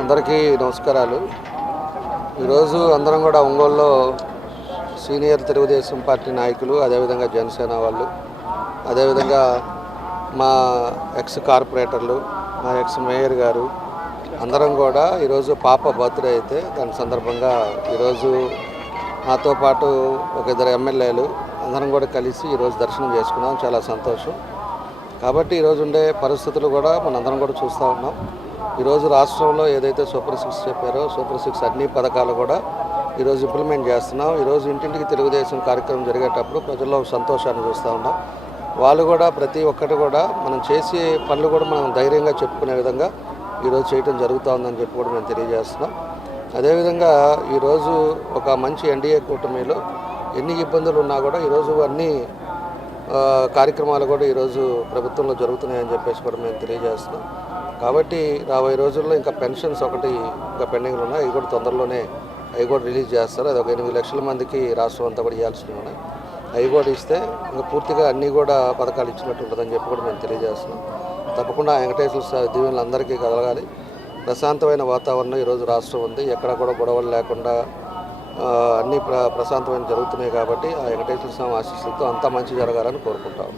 అందరికీ నమస్కారాలు. ఈరోజు అందరం కూడా ఒంగోలులో సీనియర్ తెలుగుదేశం పార్టీ నాయకులు, అదేవిధంగా జనసేన వాళ్ళు, అదేవిధంగా మా ఎక్స్ కార్పొరేటర్లు, మా ఎక్స్ మేయర్ గారు అందరం కూడా ఈరోజు పాప బర్త్డే అయితే దాని సందర్భంగా ఈరోజు నాతో పాటు ఒక ఇద్దరు ఎమ్మెల్యేలు అందరం కూడా కలిసి ఈరోజు దర్శనం చేసుకున్నాం. చాలా సంతోషం. కాబట్టి ఈరోజు ఉండే పరిస్థితులు కూడా మనందరం కూడా చూస్తూ ఉన్నాం. ఈరోజు రాష్ట్రంలో ఏదైతే సూపర్ 6 చెప్పారో సూపర్ 6 అన్ని పథకాలు కూడా ఈరోజు ఇంప్లిమెంట్ చేస్తున్నాం. ఈరోజు ఇంటింటికి తెలుగుదేశం కార్యక్రమం జరిగేటప్పుడు ప్రజల్లో సంతోషాన్ని చూస్తూ ఉన్నాం. వాళ్ళు కూడా ప్రతి ఒక్కటి కూడా మనం చేసే పనులు కూడా మనం ధైర్యంగా చెప్పుకునే విధంగా ఈరోజు చేయడం జరుగుతుందని చెప్పి కూడా మేము తెలియజేస్తున్నాం. అదేవిధంగా ఈరోజు ఒక మంచి ఎన్డీఏ కూటమిలో ఎన్ని ఇబ్బందులు ఉన్నా కూడా ఈరోజు అన్ని కార్యక్రమాలు కూడా ఈరోజు ప్రభుత్వంలో జరుగుతున్నాయని చెప్పేసి కూడా మేము తెలియజేస్తున్నాం. కాబట్టి రాబోయే రోజుల్లో ఇంకా పెన్షన్స్ ఒకటి ఇంకా పెండింగ్లు ఉన్నాయి. అవి కూడా తొందరలోనే అవి కూడా రిలీజ్ చేస్తారు. అది ఒక 8 లక్షల మందికి రాష్ట్రం అంతా కూడా ఇవ్వాల్సినవి ఉన్నాయి. అవి కూడా ఇస్తే ఇంకా పూర్తిగా అన్నీ కూడా పథకాలు ఇచ్చినట్టు ఉంటుందని చెప్పి కూడా మేము తెలియజేస్తున్నాం. తప్పకుండా వెంకటేశ్వర దీవెనలు అందరికీ కలగాలి. ప్రశాంతమైన వాతావరణం ఈరోజు రాష్ట్రం ఉంది. ఎక్కడ కూడా గొడవలు లేకుండా అన్నీ ప్రశాంతమైన జరుగుతున్నాయి. కాబట్టి ఆ వెంకటేశ్వర స్వామి ఆశీస్సులతో అంతా మంచి జరగాలని కోరుకుంటాం.